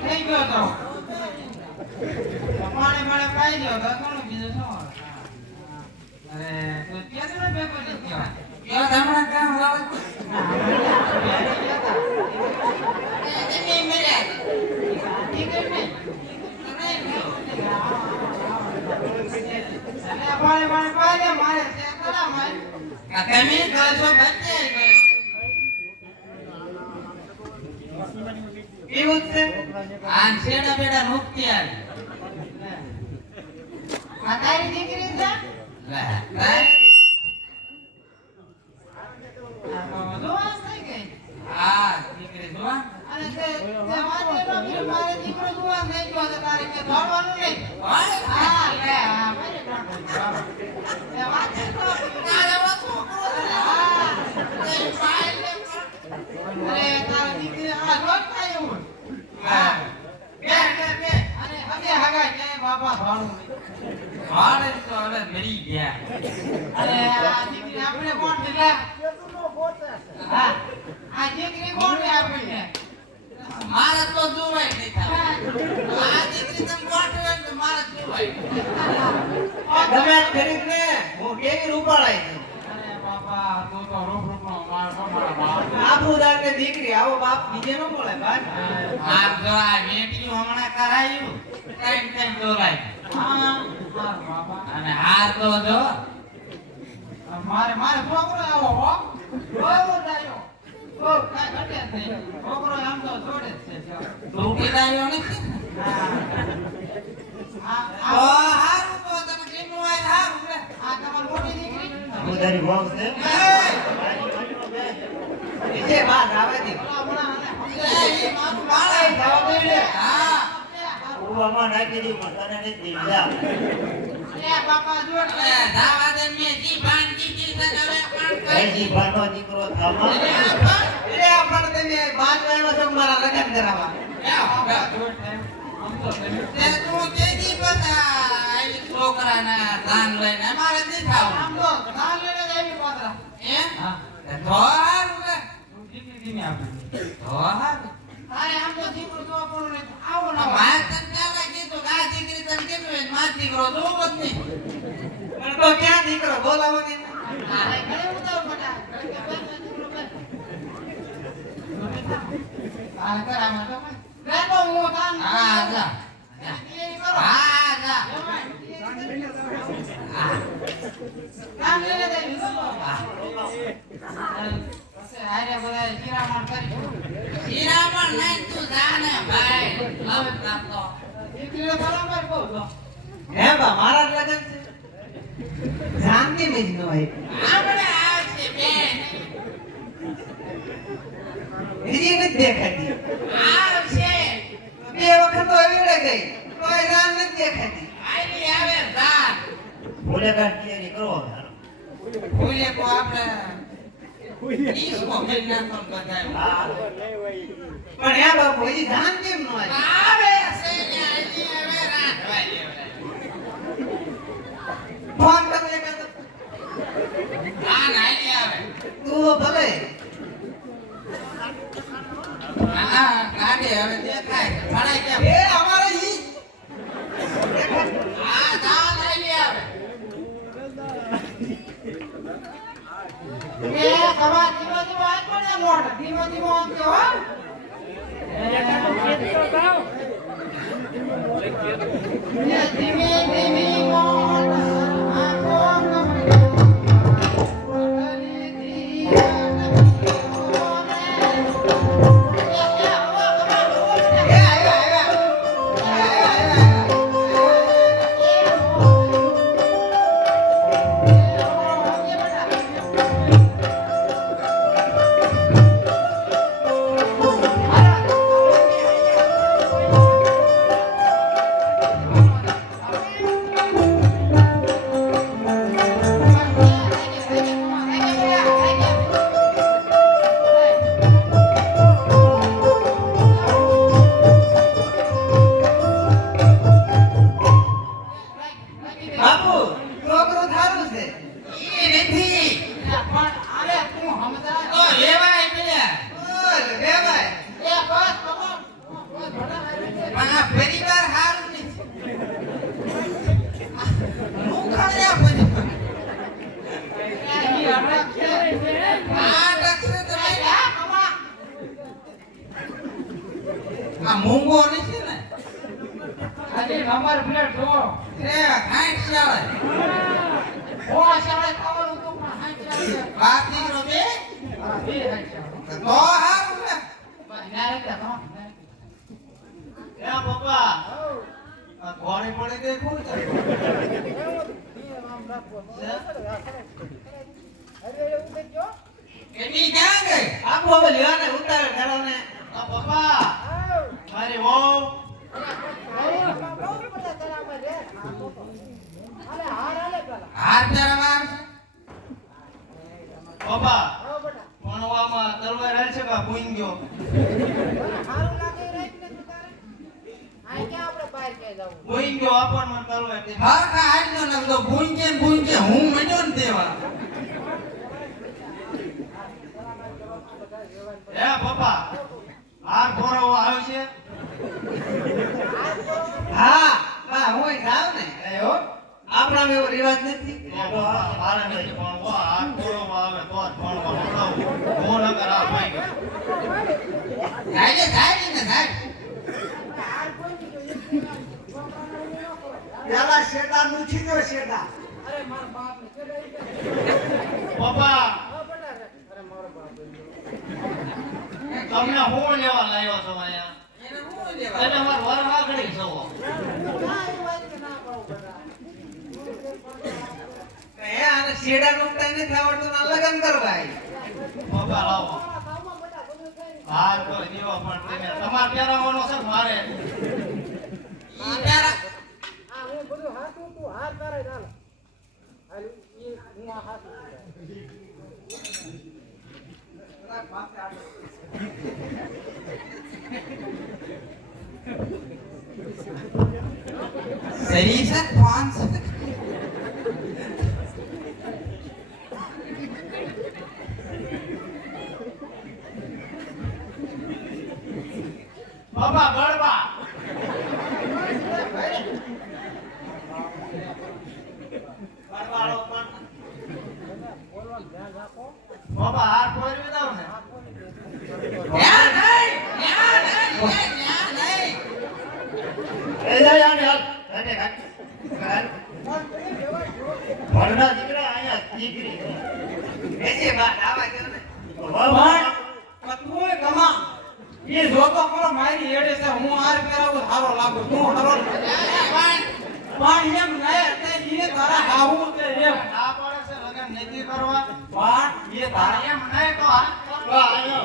થઈ ગયો તો પાણી પાણી પાઈ ગયો તો કોણ બીજું શું અરે તો ક્યાં પેપર લીધો યો હમણાં કામ વાળો દીકરી આવો બાપ બીજે નો બોલે ભાઈ આ જો આ મેટી હમણાં કરાયું ટાઈમ દોરાય હા બાપા અને હાર તો જો મારે છોકરો આવો હો બહુ ડાયો ઓ કાઈ ઘટે નહીં છોકરો આમ તો છોડે છે તૂટી ડાયો નથી હા હારું તો તમે કેમનું આય હારું રે આ તમાર મોટી દીકરી ઉધારી ભાવ છે જે બાદ આવે છે એ મારું બાળા જવાબ દે રે હા ઓવામાં નાખી દી મતાને ને દીલા અરે બાપા જોડ લે દાવા દે મે જી ભાન જી સગાવે પણ કઈ જી ભાનો દીકરો થામા અરે આપણ તમે બાદ આવ્યો છો મારા લગન કરાવવા એ બાપા જોડ આમ તો તે તું તેજી બતા આ છોકરાના દાન લઈને મારે દી થાવ આમ તો દાન લઈને આવી પાત્રા હે હા તો દીકરી આપી તો અરે આમ તો દીકરો તો આપણને આવો ના વાત તને કેવા કીધું કે આ દીકરી તને કીધું માર દીકરો તો જ નહીં પણ તો ક્યાં દીકરો બોલાવો ને અરે ઘરે ઉતાર બટા આ કરા માં તો રે તો હું કામ હા જા હા જા કામ લઈને દે આરે બોલે શિરામણ કરી શિરામણ નહીં તું જાને ભાઈ હવે પ્રાપ્તો દીકરીનો બરાબર કહો હે બા મારા લગન છે જાનતી મેં નો ભાઈ આપણે આવશે બેન બીજી નથી દેખાતી આવશે બે વખત તો એવડે ગઈ કોઈ રાન નથી દેખાતી આઈ આવે રાન ભૂલે કાઢી કરો ભૂલે કો આપણે ઈસકો મેના કોણ બતાય પણ આ બાપુ ઈ જાન કેમ નો આવે છે ને આજી હવે રાત વાળી ફોન કરે કે આ નાઈ આવે તું ભલે આ ગાડી હવે દેખાય ભણાય કે એ અમારે ઈ આ જા નાઈ આવે એ કવા ધીમો ધીમો આજ પડે મોઢ ધીમો ધીમો આંકે હો ધીમે ધીમે મોઢ આંખો મૂંગો નથી ને આજે નંબર પ્લેટ જો રે 60 ચાલે ઓ સાડે ખાવાનું તો પણ 60 વાત નીકળો બે બે 60 તો હારું ને નારે કે નો એ પપ્પા આ ઘોડી પડી ગઈ કોણ કરે એની ક્યાં ગઈ આપો હવે લેવાને ઉતારે ઘરોને આ પપ્પા મારી વહુ હાર પહેરવા પપ્પા ભણવામાં તલવાર રહે છે કે ભૂઈ ગયો ભૂઈ ગયો આપણ મને તલવાર દે હા કા આજનો નગદો ભૂઈ કે હું મડ્યો ને દેવા એ પપ્પા હાર ભોરવો આવ્યો છે હા બા હું જાવ ને એયો આપણા એવો રિવાજ નથી મારે નથી પણ વો હાર ભોરવો આવે તો જ ભણવા બોલાવું હું નકર આ ભાઈ ગયો જાય ને પેલા શેડા નુછી દો શેડા પપ્પા તમને હું લેવા લાવ્યો છો અહીંયા એને માર વર આગળી છો એ આને શેડા નુકતા નથી આવડતું ના લગન કર ભાઈ પપ્પા લાવો હાલ તો જીવો પણ તમે તમાર પહેરાવાનો છે મારે ઈ પહેરા सही से 500 बाबा गड़बा बाबा हाथ पर भी दो ने नहीं ए जा यार अरे भरना દીકરા આયા દીકરી એસી વાત આવા કે ને ભગવાન કતોય કમા એ જોતો કરો મારી એડે છે હું આર કરાવું હારો લાગુ તું હારો પણ એમ નહી તે ઈ તારા હાવું તે એમ ના પડે છે લગન નથી કરવા પણ એ તારા એમ નહીં તો હાથ કરવા આયો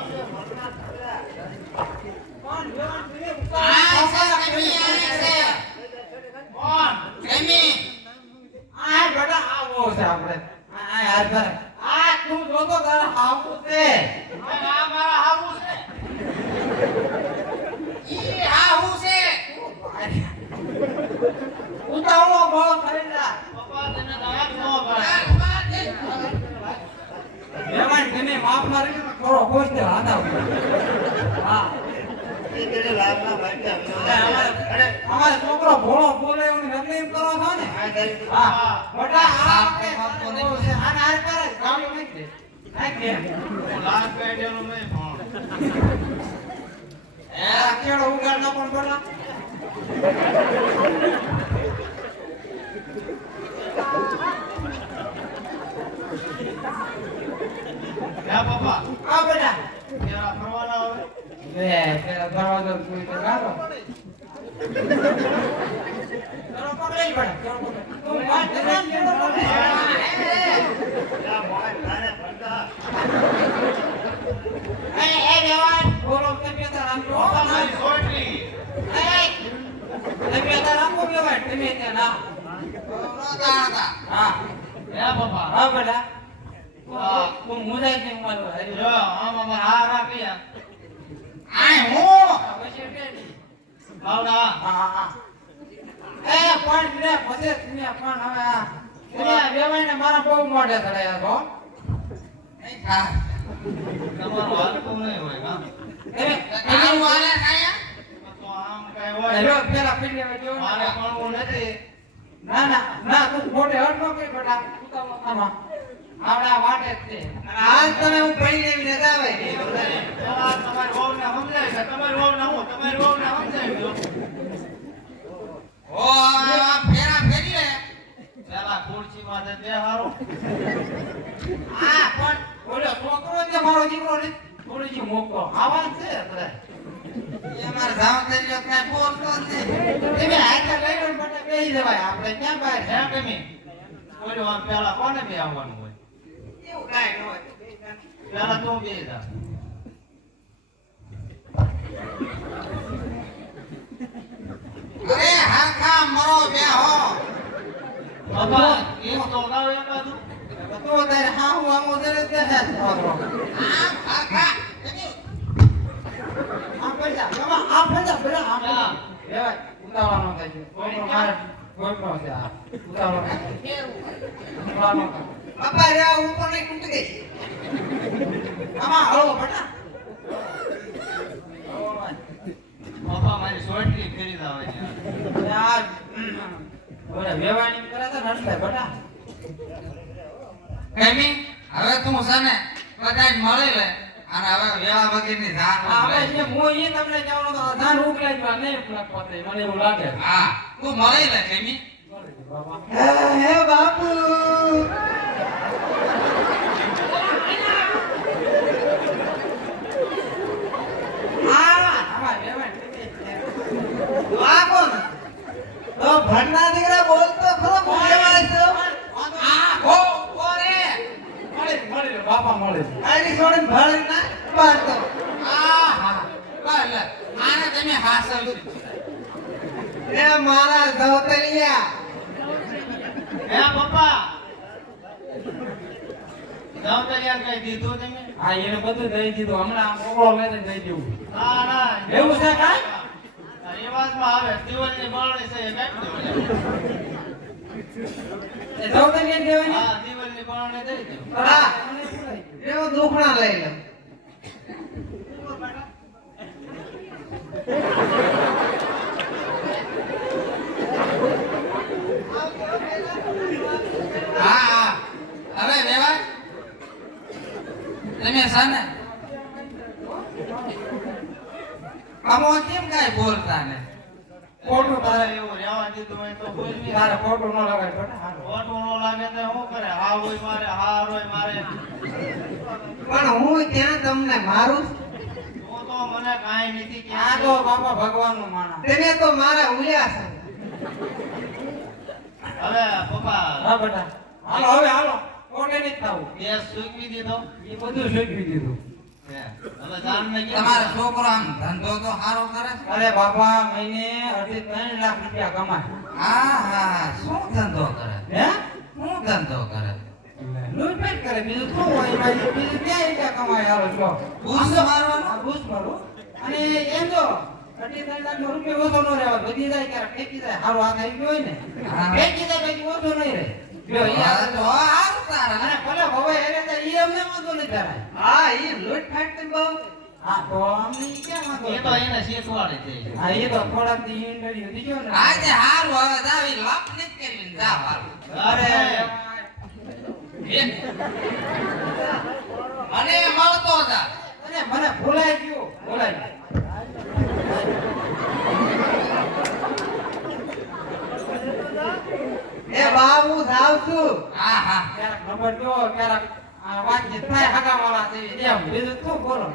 પણ જવાન તું કોણ કેમી આ બેટા આવો છે આપણે આ યાર કર આ તું જોતો તારા હાવું તે આ મારા હાવું છે ઈ હાવું છે ઉતાવળો બહુ કરી જા પપ્પા તને દયા નો કરે બેમાન તમે માફ મારી કે થોડો ખુશ થયો આતા હા એ તેરે લાગના ભાગ્યા અમારે છોકરો ભોળો બોલે એવું નથી એમ કરો છો ને હા મોટા આ આપણે આને હાર કરે ગાડી નાખ દે નાખ દે લાગ પેડેલો નહીં ફોન એ કેળો ઉગાડ ના પણ બોલા હે પપ્પા આ બેટા તેરા ફરવાના આવે પેલા દરવાજો કોઈ તો ગાડો ચલો પકડી પડે તું વાત કરે કેળો પકડી યા મોય તારે ફરતા એ જવાન બોલો કે પેતા રામ જો મારી છોકરી એ પેતા રામ કો બેવા તમે તે ના હા હે પપ્પા હા બેટા તું મુજાઈ કે મારો જો આમાં આ રાખ્યા આય હું પછી પેડી બાવડા હા એ પણ રે પછી તમે પણ હવે તમે વેવાઈને મારા બહુ મોઢે ચડાયા છો નહીં ખા તમારો હાલતું નહીં હોય હા તમે તમારું વાલે ખાયા તો આમ કઈ હોય હેલો પેલા પીડી હવે જેવો મારે પણ નથી ના ના ના તું મોઢે હટ નો કે બેટા તું તો આમાં આવડા વાટે જ છે અને હાલ તને હું પૈણે વિને જાવે તમારી વહુને સમજાય છે તમારી વહુને હું તમારી વહુને સમજાય થોડી જી મોકો આવા છે બધા એ મારે જાવ તરીકે કાઈ બોલતો જ નહીં. તમે હાથે લઈ લો બટા બેહી જવાય આપણે ક્યાં બહાર છે તમે ઓલો આમ પેલા કોને બે આવવાનું હોય એવું કાઈ ન હોય. પેલા તો બે જા અરે હાખા મરો બે હો. બાબા એક તો ગાવ એકાદું તો તારે હા હું આમો દરે તે છે. આ હાખા આ પૈસા મામા આ પૈસા બરા આ હા. લેવાય ઉતાવળનો થાય છે. કોઈ મારે કોઈ નો છે આ ઉતાવળનો ઉતાવળનો. બાપા રે હું તો નહીં તૂટી ગઈ. મામા હળવો બટા. બાબા મારી સોટલી ફેરી દાવે છે યાર ઓરે વેવાણી કરે તો નડલે બટા. કેમી હવે તું છે ને બધાને મળી લે અને હવે વેળા વગરની ધાન હા ઉકળાય. હવે જે હું ઈ તમને કહેવાનો તો ધાન ઉકલાઈ ગયો નહીં પતે મને એવું લાગે. હા તું મળી લે કેમી હે બાપુ ભણના દીકરા બોલતો ખરો બોલવા છે. આ ગો ઓરે મળી બાપા મળે આની છોડીને ભણ ના પાડતો. આ હા બસ લે આને તમે હાસવશો એ મારા ધવતલિયા હે બાપા જાવ તો યાર કઈ દીધું તમે હા એને બધું દઈ દીધું હમણાં કોકળો લઈને દઈ દેવું. ના ના એવું છે કાંઈ? રિવાજમાં આવે દિવાળીની બરણી છે એ કાપી એ ધવતલિયા દેવાની હા દિવાળીની બરણી દઈ દો હા એવો દુખણા લઈ લે. હા હવે વેવા તમે છે ને આમો કેમ કાઈ બોલતા ને ખોટું તારે એવું રહેવા દીધું હોય તો બોલવી તારે ખોટું ન લગાડ બટા. હાલો. ખોટું નો લાગે તો શું કરે હા હોય મારે હા રોય મારે પણ હું ત્યાં તમને મારું તું તો મને કાંઈ નથી આ તો બાપા ભગવાનનું માણસ. તમે તો મારા ઉલ્યા છે. હવે પપ્પા હા બેટા હાલો હવે હાલો કોને નહીં થાવું. ગેસ સૂકવી દીધો એ બધું શીખવી દીધું. હવે જાન ને કેમ તમારો છોકરો આમ ધંધો તો સારો કરે છે અરે બાપા મહિને 2.5 લાખ રૂપિયા કમાય. હા હા શું ધંધો કરે હે શું ધંધો કરે લૂંટફાટ કરે બીજું શું હોય એમાં? બીજું ક્યાં રૂપિયા કમાય હાલો જો બૂસ મારવાનો? હા, બૂસ મારું. અને એમ જો 2.5 લાખ રૂપિયા ઓછો ન રહેવા વધી જાય ક્યારેક ફેંકી જાય સારું હાથ આવી ગયો હોય ને હા. ફેંકી જાય પછી ઓછો નહીં રહે. જો હા, યાર તો સારું તારે અને ને. ભલે ભવે એને તો ઈ અમને વાંધો નહીં કરાય. હા ઈ લૂંટફાટ તો બહુ. હા તો અમને ઈ ક્યાં વાંધો એ તો એને શીખવાડે છે હા એ તો થોડાક દી ઇન્ટરવ્યુ દીધો ને આજે સારું હવે જાવી લપ નથી કરવી ને જા હારું. અરે અને મળતો જા અરે મને ભૂલાઈ ગયું ભૂલાઈ ગયું. એ બા હું જાઉં છું. હા હા ક્યારેક નંબર જો ક્યારેક વાતચીત થાય હગાવાળા જેવી એમ બીજું શું બોલો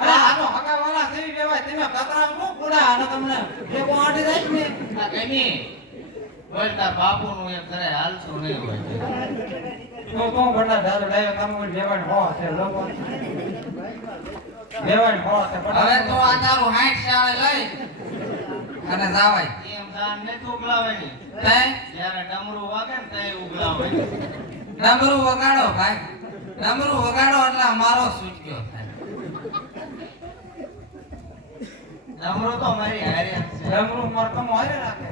અરે આનો હગાવાળા જેવી કહેવાય તમે કતરાવ નો પૂરા આનો તમને ભેગો આડી જાય ને આ કેમી બોલ તાર બાપુ નું એમ કરે હાલતું નહીં હોય તો બડા ધારો લાવ્યો તમે કોઈ લેવાણ હો છે લોકો લેવાણ હો છે હવે તો આ તારું 60 શાળે લઈ અને જાવાય એમ જાન ને તું ઉગલાવાની તે જ્યારે ડમરું વાગે ને તે ઉગલાવે ડમરું વગાડો ભાઈ ડમરું વગાડો એટલે અમારો છૂટક્યો થાય ડમરું તો મારી હારે જ છે રમરૂ મરકમ હારે રાખે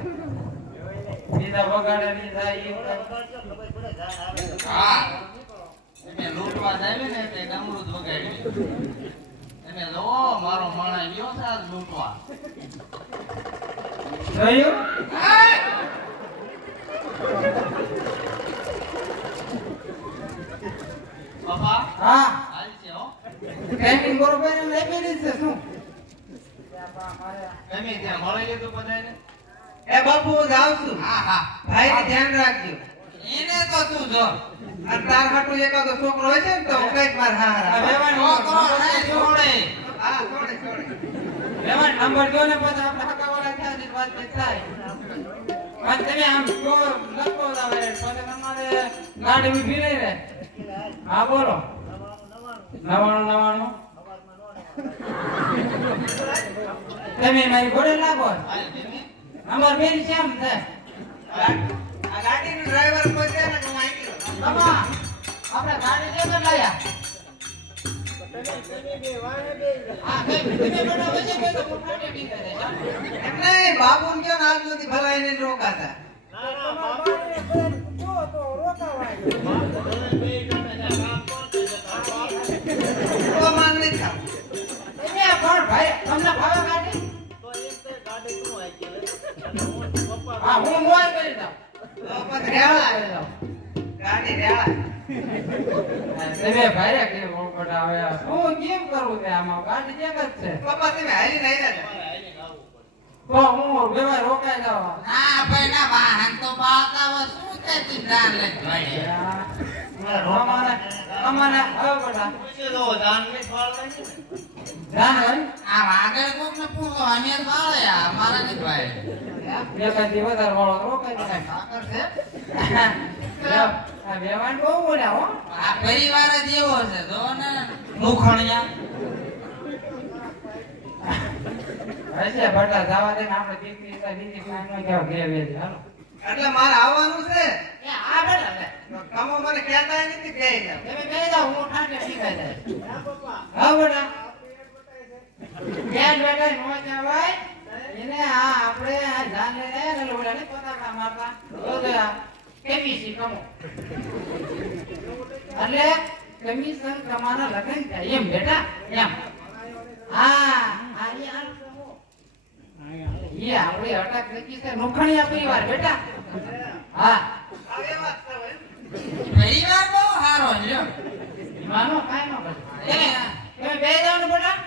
બીજા વગાડે ની જાય ઈ હા તમે લૂંટવા જાવી ને તે ડમરું જ વગાડી તમે જોવો મારો માણા ગયો છે આજ લૂંટવા જોયું પપ્પા હા હાલ છે હો કેમ્પિંગ બરોબર એમ લઈ ગઈ છે શું તમે ત્યાં મળી લીધું બધાને એ બાપુ હું જાઉં છું હા હા ભાઈ ને ધ્યાન રાખજો એને તો તું જો અને તાર હાટું એકાદો છોકરો હોય છે ને તો હું કઈક માર હારા છોકરો નહીં છોડે હા છોડે છોડે વેવાણ નંબર દો ને પછી આપણે હકાવાળા થાય ને વાત થાય પણ તમે આમ જો લખો આવે પછી તમારે ગાડી ઊભી નહીં રહે હા બોલો 99 તમે મારી ઘોડે લાગો નંબર 2 ની કેમ છે આ ગાડીનો ડ્રાઈવર કોઈ છે ને તો હું આઈ ગયો બાબા આપણે ગાડી દે તો લાયા હા તમે બેટા વચ્ચે બે તો ફાટે બી કરે એમ નહીં બાબુ ને કયો ને આજ સુધી ભલાઈ ને રોકાતા તો માન નહીં થાવ તમે કોણ ભાઈ તમને ભાવે ગાડી હા હું મોય કરી દઉં તો પછી રેળા ગાડી રેળા તમે ભાઈ કે મોટા આવે હું કેમ કરું તે આમાં ગાડી જે જ છે પપ્પા તમે હાલી નહીં ને તો હું બેવા રોકાઈ જાવ ના ભાઈ ના વાહન તો બાતાવ શું તે ચિંતા લે ભાઈ અમારે હવે બેટા જાન હોય આ આગળ કોક ને પૂછો અમે વાળે અમારા નહીં ભાઈ એક દિવસ વધારે વાળો રોકાઈ જાય આગળ છે આ વેવાણ બહુ બોલ્યા હો આ પરિવાર જ એવો છે જો ને મુખણિયા હશે બટા જવા દે ને આપણે દીકરી બીજી કામ ન કેવા ઘેર વેજી હાલો એટલે મારે આવવાનું છે એ આ બેટા લે તમે મને કહેતા નથી કે જાવ તમે બે જાવ હું ઠાઠે શીખાઈ જાય હા બેટા બેન બેટા નો જવાય એને આ આપણે આ જાન લઈને ને લોડા ને પતાકા મારતા રોજ કેવી શીખમો એટલે કમિશન કમાના લગન થાય એમ બેટા એમ હા આ ઈ આપણે અટક નક્કી છે નોખણિયા પરિવાર બેટા હા આવે વાત તો હોય પરિવાર બહુ સારો લ્યો માનો કાઈ નો કરે તમે બે જાવ ને બેટા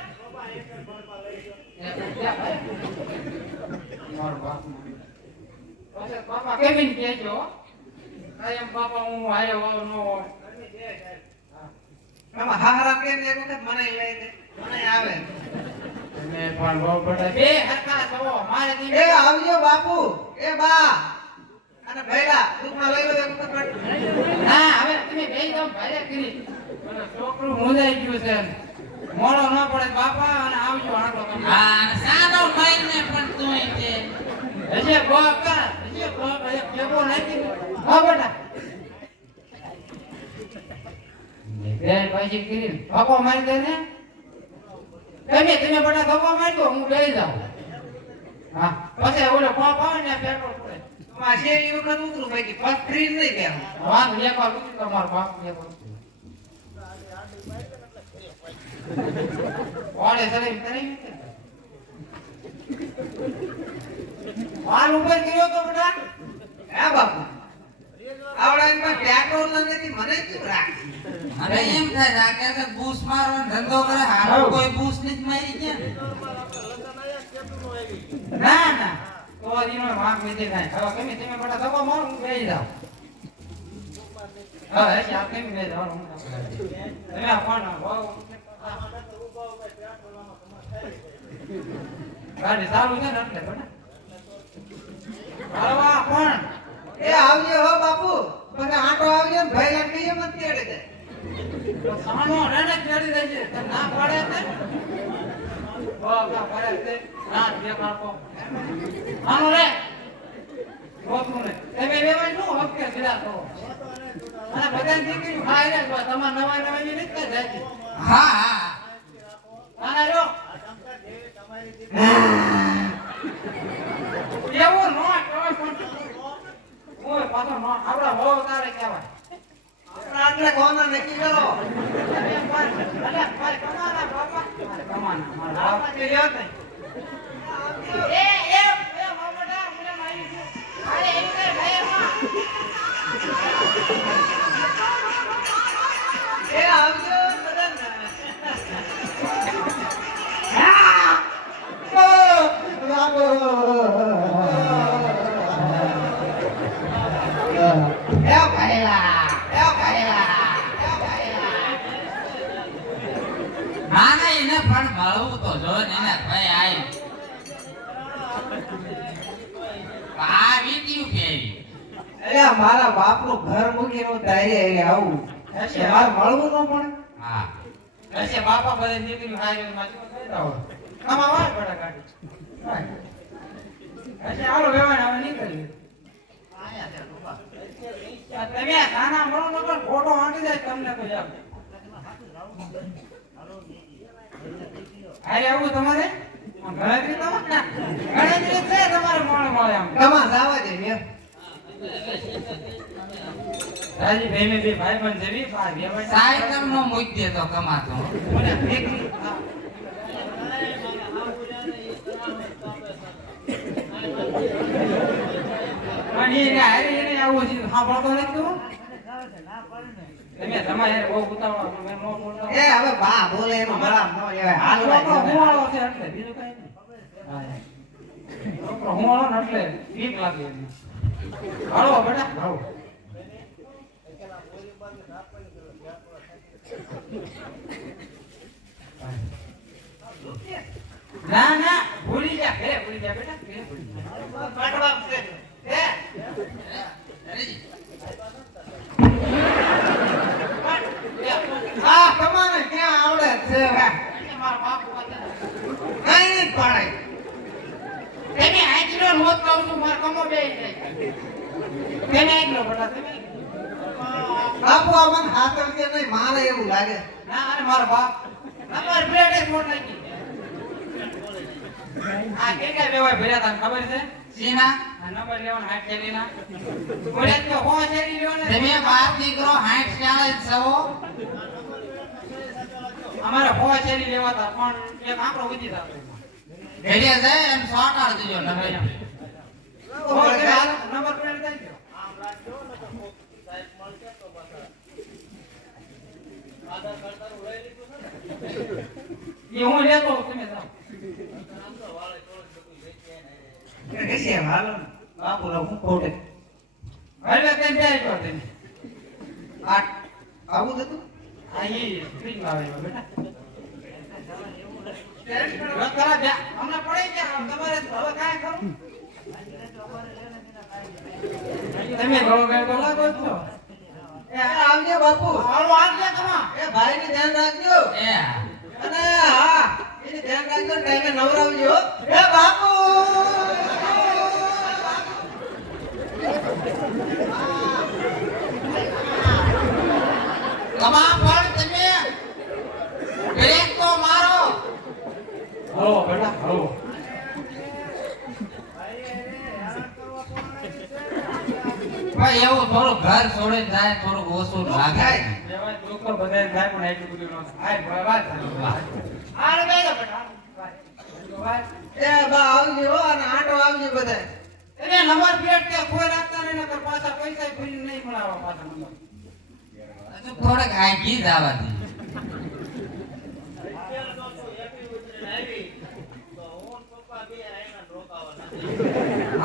મારો બાપ પછી બાપા કેમ કેજો કાયમ બાપા હું આયો હોવ નો આમાં હારા કે એક વખત મને લઈ દે મને આવે તમે પણ બહુ બેટા બે હરખા છો મારે દી એ આવજો બાપુ એ બા અને ભૈલા દુખમાં લઈ લો એક વખત ના હવે તમે બે જાવ ભારે કરી મને છોકરું મુંજાઈ ગયું છે મોડો ન પડે બાપા અને આવજો આટલો તમે હા સાનો ભાઈ ને પણ તું કે હજી બાપા હજી બાપા એક કેવો નાખી હા બેટા બેન પછી કરી બાપો મારી દે ને તમે બેટા બાપો મારી દો હું બેસી જાઉં હા પછી ઓલો પાપ આવે ને પેટ્રોલ પડે માં શેરી વખત ઉતરું ભાઈ ફર્સ્ટ ફ્રી નહીં બે વાંધ એક વાર ઉતરી તમારો બાપ એક વાર વાળે સરે તને વાલ ઉપર કર્યો તો બેટા હે બાપુ આવડા એમાં પેટ્રોલ નથી મને કેમ રાખી હવે એમ થાય રાકે કે બૂસ મારવાનો ધંધો કરે હારો કોઈ બૂસ નહીં મારી ગયા ના ના તો દીનો વાંક વિધે થાય હવે કેમ તમે બેટા દબો મારો હું બેસી જાઉં હવે હે આપ કેમ બેસી જાવ તમે આ કોણ બહુ ગાડી ચાલુ છે ને એટલે બેટા હલવા કોણ એ આવજો હો બાપુ પછી આટો આવજો ને ભાઈ લાગ કહીએ મત તેડે દે સાનો રેને ચડી જાય છે તને ના પાડે છે બાપા પાડે છે ના દેખાડો આનો રે રોકનું રે તમે લેવાય નો હકે સીધા કરો અને બધાને દીકરી ખાઈ રે તમાર નવા નવા ની નથી જાતી હા હા આના જો એવો નો કહેવાય પણ ઓય પાછો નો આપડા હો તારે કહેવાય આપણા આટલે કોના નક્કી કરો બાપા કે યાદ નહીં એ આવજો મદન એ ના ના એને પણ મળવું તો જો ને એને ભાઈ આય આ વીટ્યું કેવી અરે મારા બાપનું ઘર મૂકીને હું તારી હારે આવું મારે મળવું ન પડે હા હશે બાપા બધે નીકળી હાઈવે માં શું થતા હોય આમાં વાર પડે ગાડી હશે હાલો વેવાય હવે નીકળી તમે નાના મળો ન પણ ફોટો આંટી જાય તમને તો જાવ અરે આવું તમારે ગણતરી તમારે ગણતરી છે તમારે મળે આમ કમા જાવા દે મેં રાજી ભાઈ મે બે ભાઈ બન જેવી આ વેવાય સાયકલ નો મૂકી દે તો કમાતો મને નીકળી અને એને હારે એને આવું છે સાંભળતો નથી તું તમે તમારે બહુ ઉતાવળ મે નો બોલતો એ હવે બા બોલે એમાં બરાબર ન લેવાય હાલ હુવાળો છે એટલે બીજું કઈ નહીં હુવાળો ને એટલે બીક લાગે એને હાલો બેટા હાલો ના ના ભૂલી જા બેટા ઘરે ભૂલી જા પાટવા છે હે આ કમાને ક્યાં આવડે છે મારા બાપ કઈ નહીં પડે તમે આટલો નોત કહું છું માર કમો બે તમે આટલો બેટા તમે બાપુ આ મને હાથ કે નહીં મારે એવું લાગે ના અરે મારા બાપ નંબર પ્લેટ જ મોટ નાખી આ કે વેવાય ભર્યા તા ખબર છે સીના આ નંબર લેવાનો હાથ ચેલીના બોલ્યા તો હો ચેલી લેવાનો તમે બાપ દીકરો 60 40 સવો અમારે હો ચેલી લેવા તા પણ એક આંકડો વધી તા ઘરે જાય એમ શોર્ટ આડ દેજો નવે નંબર પ્લેટ દઈ દો ये હું લેતો તમે જાઓ કેસે હાલો બાપુ નો હું કોટે હવે કેમ જાય તો તમે આ આવું હતું આ ઈ સ્પ્રિંગ લાવે બેટા રદ કરા દે હમણાં પડે કે તમારે હવે કાંઈ કરું તમે ગળો ગળો તો લાગો છો એ આવજે બાપુ હાલો આગળ કમા એ ભાઈ ને ધ્યાન રાખજો એ અને હા એને ધ્યાન રાખજો ટાઈમે નવરાવજો એ બાપુ કમા પણ તમે બ્રેક તો મારો હાલો બેટા હાલો ભાઈ એવું થોડું ઘર છોડીને જાય થોડું ઓછું લાગે જેવા લોકો બધાય થાય પણ એટલું બધું નો થાય વાત હાલો બેટા બેટા એ બા આવજો હો અને આટો આવજો બધા એને નંબર પ્લેટ કે કોઈ રાખતા નહીં નકર પાછા પૈસા ભરી નહીં મળાવા પાછા નંબર હજુ થોડક આગી જવા દે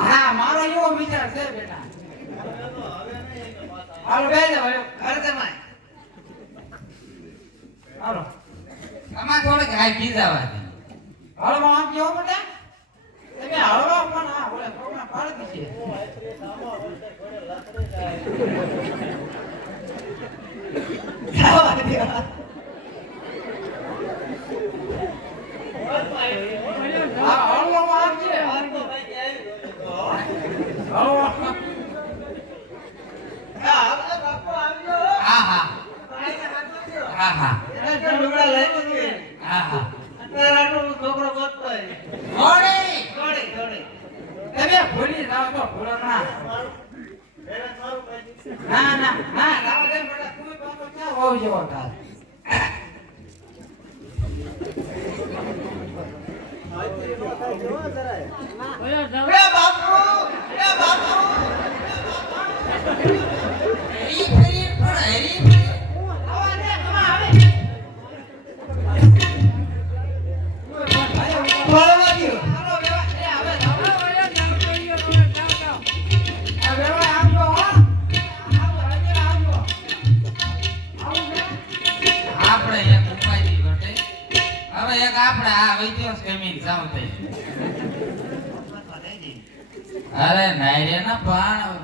હા મારો એવો વિચાર છે બેટા હાલો બેજો ઘર જમાય હાલો કમા થોડક આગી જવા દે હાલો આમ કેવો બેટા તમે હળવા પણ હા બોલે કોના પાડી દીધી જવા દે હા હળવા આમ છે હળવા હા બાપુ આવજો હા હા ભાઈને હાથ આપજો હા હા એને તો લુગડા લઈ મૂકી હા હા અત્યારે આટલો છોકરો ગોતતો હોય ઓડી દોડી દોડી તમે ભૂલી જાવ તો ભૂલો ના ના ના ના રાવ દે બેટા તું પાછો ક્યાં હોવ જેવો થાર એ બાપુ એ બાપુ ઈ ફરી પણ હરી ફરી આવા દે કમા આવે બોલવા દો હાલો બેવા એ હવે હવે નામ કહીયો તમે જાવ આ બેવા આવજો હો આવો હજી આવજો આવો આપણે એક ઉપાય ઘટે એક આપણે આ વૈદ્યો કેમીન જાવ થઈ અરે નાયરે ના પણ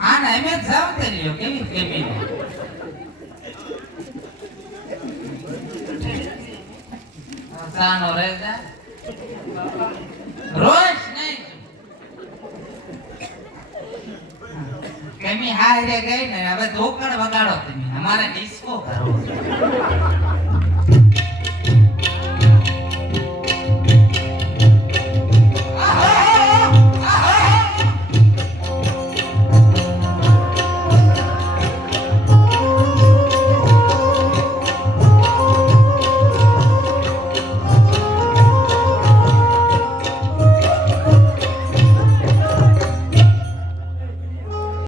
આ ના એમે જાવ થઈ લ્યો કેવી કેમીન સાનો રે જા રોજ નહીં કેમી હારે ગઈ ને હવે ધોકડ વગાડો તમે અમારે ડિસ્કો કરવો